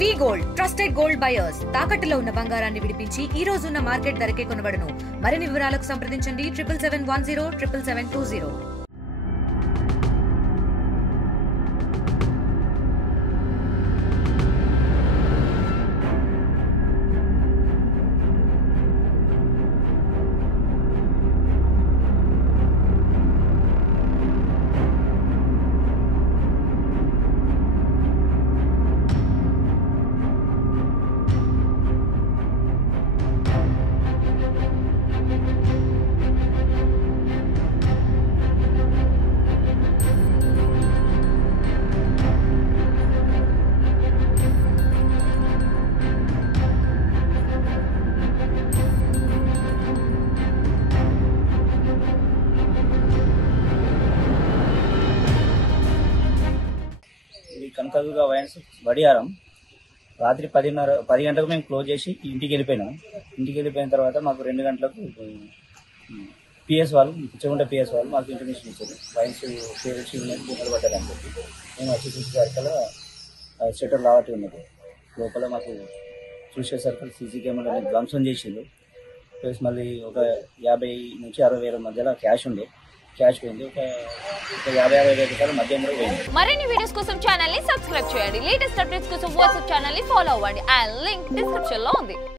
వి gold trusted gold buyers తాకట్టులో ఉన్న బంగారాన్ని విడిపించి ఈ రోజు ఉన్న మార్కెట్ ధరకే కొనబడును. మరిన్ని వివరాలకు సంప్రదించండి 7771077720. కనకదుర్గ వైన్స్ వడియారం రాత్రి 10 గంటలకు మేము క్లోజ్ చేసి ఇంటికి వెళ్ళిపోయినాం. ఇంటికి వెళ్ళిపోయిన తర్వాత మాకు 2 గంటలకు పిఎస్ వాళ్ళు పిచ్చగుంట పిఎస్ వాళ్ళు మాకు ఇన్ఫర్మేషన్ ఇచ్చారు. వైన్స్ పేరెంట్స్ బుక్కలు పట్టారని చెప్పి మేము వచ్చి చూసేసరికల్లా షట్టర్ లావట్టి ఉన్నది. లోపల మాకు చూసేసరికి సీసీ కెమెరా ధ్వంసం చేసిండు. ప్లస్ మళ్ళీ ఒక 50 నుంచి 60 వేల మధ్యలో క్యాష్ ఉండే, క్యాష్ పోయింది. ఒక 50-60 రూపాయల మధ్యంలో పోయింది. మరిన్ని వీడియోస్ కోసం ఛానల్ ని సబ్స్క్రైబ్ చేయండి. లేటెస్ట్ అప్డేట్స్ కోసం వాట్సాప్ ఛానల్ ని ఫాలో అవ్వండి. ఆ లింక్ డిస్క్రిప్షన్ లో ఉంది.